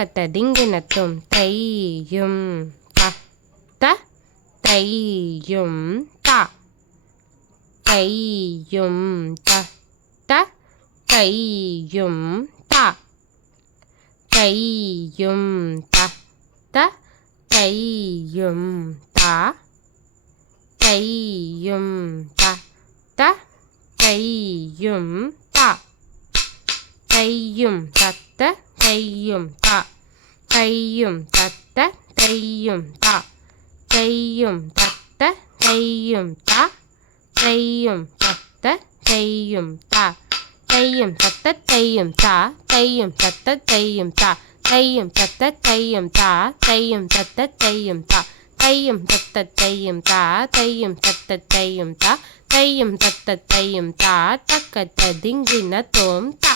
தக்கத்த திங்கினத்தும் தையும் த தையும் த தையும் த தையும் த தையும் த தையும் த தையும் த தையும் த தையும் தத்த தையும் த தையும் தத்த தையும் த தையும் தத்த தையும் த தையும் தத்த தையும் த தையும் தத்த தையும் த தையும் தத்த தையும் த தையும் தத்த தையும் த தையும் தத்த தையும் த தையும் தத்த தையும் த தையும் தத்த தையும் த தையும் தத்த தையும் த தக்கத்த திங்கின தோம் த